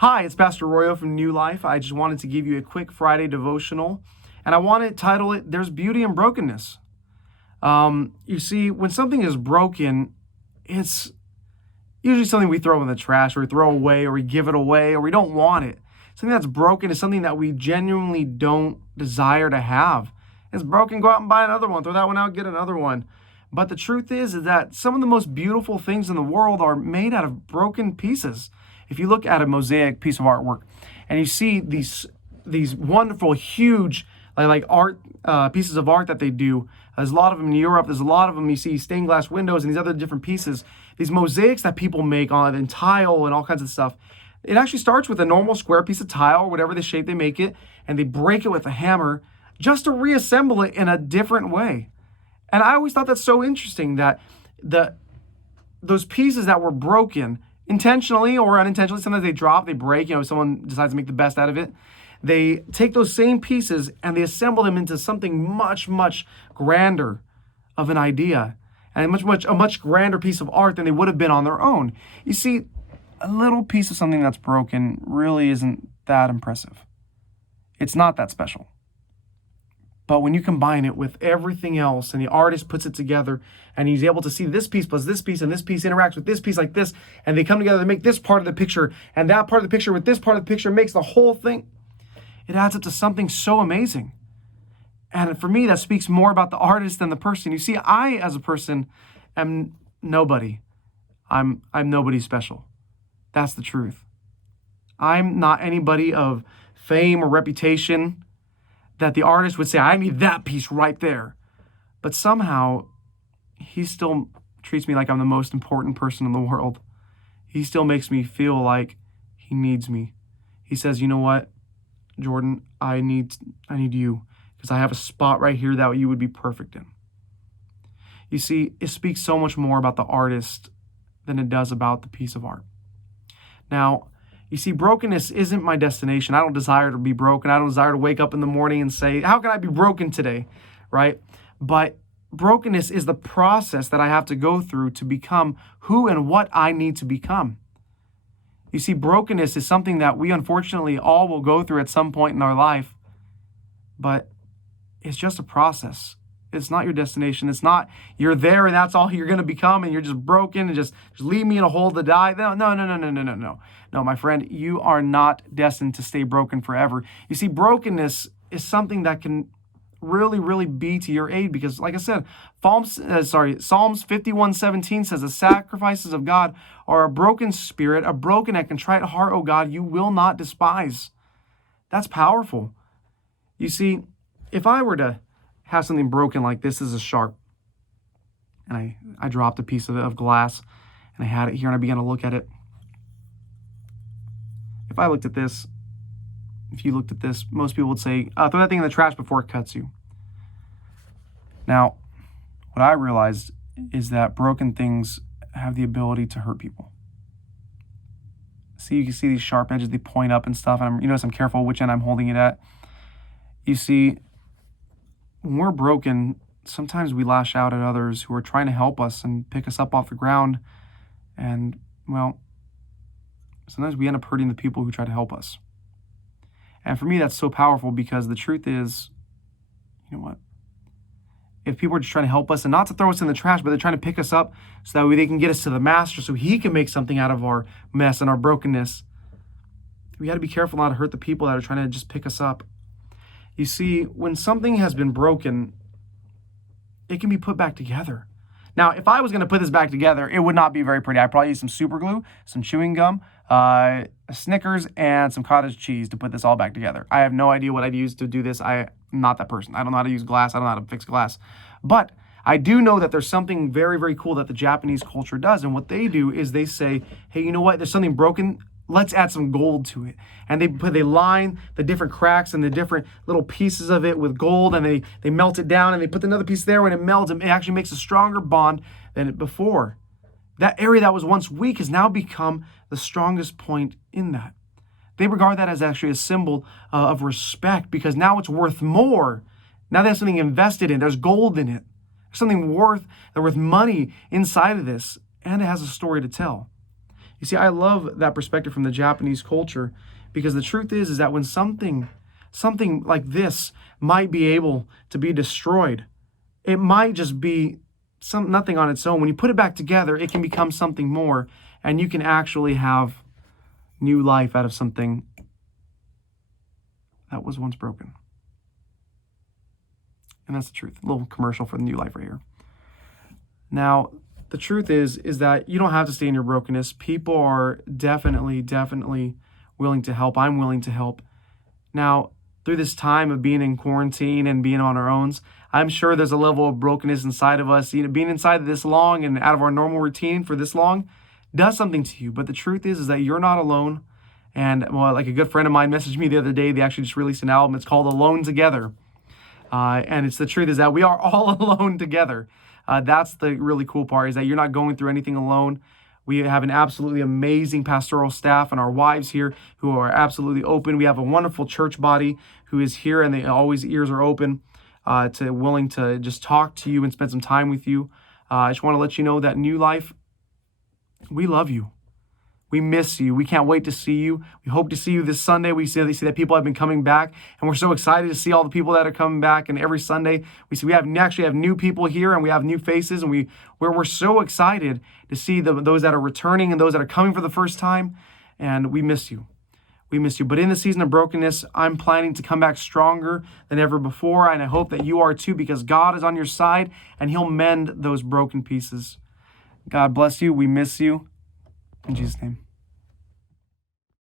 Hi, it's Pastor Arroyo from New Life. I just wanted to give you a quick Friday devotional, and I want to title it, There's Beauty in Brokenness. You see, when something is broken, it's usually something we throw in the trash, or we throw away, or we give it away, or we don't want it. Something that's broken is something that we genuinely don't desire to have. It's broken, go out and buy another one, throw that one out, get another one. But the truth is that some of the most beautiful things in the world are made out of broken pieces. If you look at a mosaic piece of artwork and you see these wonderful, huge, like art pieces of art that they do, there's a lot of them in Europe. There's a lot of them. You see stained glass windows and these other different pieces. These mosaics that people make in tile and all kinds of stuff. It actually starts with a normal square piece of tile, or whatever the shape they make it, and they break it with a hammer just to reassemble it in a different way. And I always thought that's so interesting that those pieces that were broken, intentionally or unintentionally, sometimes they drop, they break, someone decides to make the best out of it. They take those same pieces and they assemble them into something much, much grander of an idea, and a much grander piece of art than they would have been on their own. You see, a little piece of something that's broken really isn't that impressive. It's not that special. But when you combine it with everything else and the artist puts it together and he's able to see this piece plus this piece and this piece interacts with this piece like this, and they come together to make this part of the picture, and that part of the picture with this part of the picture makes the whole thing, it adds up to something so amazing. And for me, that speaks more about the artist than the person. You see, I, as a person, am nobody. I'm nobody special. That's the truth. I'm not anybody of fame or reputation that the artist would say, I need that piece right there. But somehow, he still treats me like I'm the most important person in the world. He still makes me feel like he needs me. He says, you know what, Jordan, I need you, because I have a spot right here that you would be perfect in. You see, it speaks so much more about the artist than it does about the piece of art. Now, you see, brokenness isn't my destination. I don't desire to be broken. I don't desire to wake up in the morning and say, how can I be broken today, right? But brokenness is the process that I have to go through to become who and what I need to become. You see, brokenness is something that we unfortunately all will go through at some point in our life, but it's just a process. It's not your destination. It's not you're there and that's all you're going to become and you're just broken and just leave me in a hole to die. No. No, my friend, you are not destined to stay broken forever. You see, brokenness is something that can really, really be to your aid because, like I said, Psalms 51:17 says, the sacrifices of God are a broken spirit, a broken and contrite heart, O God, you will not despise. That's powerful. You see, if I were to have something broken like this is a sharp, and I dropped a piece of glass, and I had it here, and I began to look at it. If I looked at this, if you looked at this, most people would say, throw that thing in the trash before it cuts you. Now, what I realized is that broken things have the ability to hurt people. See, you can see these sharp edges, they point up and stuff, and you notice I'm careful which end I'm holding it at. You see, when we're broken, sometimes we lash out at others who are trying to help us and pick us up off the ground. And, well, sometimes we end up hurting the people who try to help us. And for me, that's so powerful because the truth is, you know what? If people are just trying to help us and not to throw us in the trash, but they're trying to pick us up so that way they can get us to the master so he can make something out of our mess and our brokenness, we got to be careful not to hurt the people that are trying to just pick us up. You see, when something has been broken, it can be put back together. Now, if I was going to put this back together, it would not be very pretty. I'd probably use some super glue, some chewing gum, Snickers, and some cottage cheese to put this all back together. I have no idea what I'd use to do this. I'm not that person. I don't know how to use glass. I don't know how to fix glass. But I do know that there's something very, very cool that the Japanese culture does. And what they do is they say, hey, you know what? There's something broken. Let's add some gold to it. And they line the different cracks and the different little pieces of it with gold, and they melt it down, and they put another piece there. When it melts, it actually makes a stronger bond than it before. That area that was once weak has now become the strongest point in that. They regard that as actually a symbol of respect because now it's worth more. Now there's something invested in. There's gold in it. There's something worth money inside of this, and it has a story to tell. You see, I love that perspective from the Japanese culture, because the truth is that when something like this might be able to be destroyed, it might just be nothing on its own. When you put it back together, it can become something more, and you can actually have new life out of something that was once broken. And that's the truth. A little commercial for the new life right here. Now, the truth is that you don't have to stay in your brokenness. People are definitely willing to help. I'm willing to help. Now, through this time of being in quarantine and being on our own, I'm sure there's a level of brokenness inside of us. Being inside this long and out of our normal routine for this long does something to you. But the truth is that you're not alone. And well, like a good friend of mine messaged me the other day, they actually just released an album. It's called Alone Together. And it's the truth is that we are all alone together. That's the really cool part, is that you're not going through anything alone. We have an absolutely amazing pastoral staff and our wives here who are absolutely open. We have a wonderful church body who is here, and they always ears are open to willing to just talk to you and spend some time with you. I just want to let you know that New Life, we love you. We miss you. We can't wait to see you. We hope to see you this Sunday. We see that people have been coming back, and we're so excited to see all the people that are coming back. And every Sunday, we actually have new people here, and we have new faces, and we're so excited to see those that are returning and those that are coming for the first time. And we miss you. We miss you. But in the season of brokenness, I'm planning to come back stronger than ever before, and I hope that you are too, because God is on your side, and He'll mend those broken pieces. God bless you. We miss you. In Jesus' name.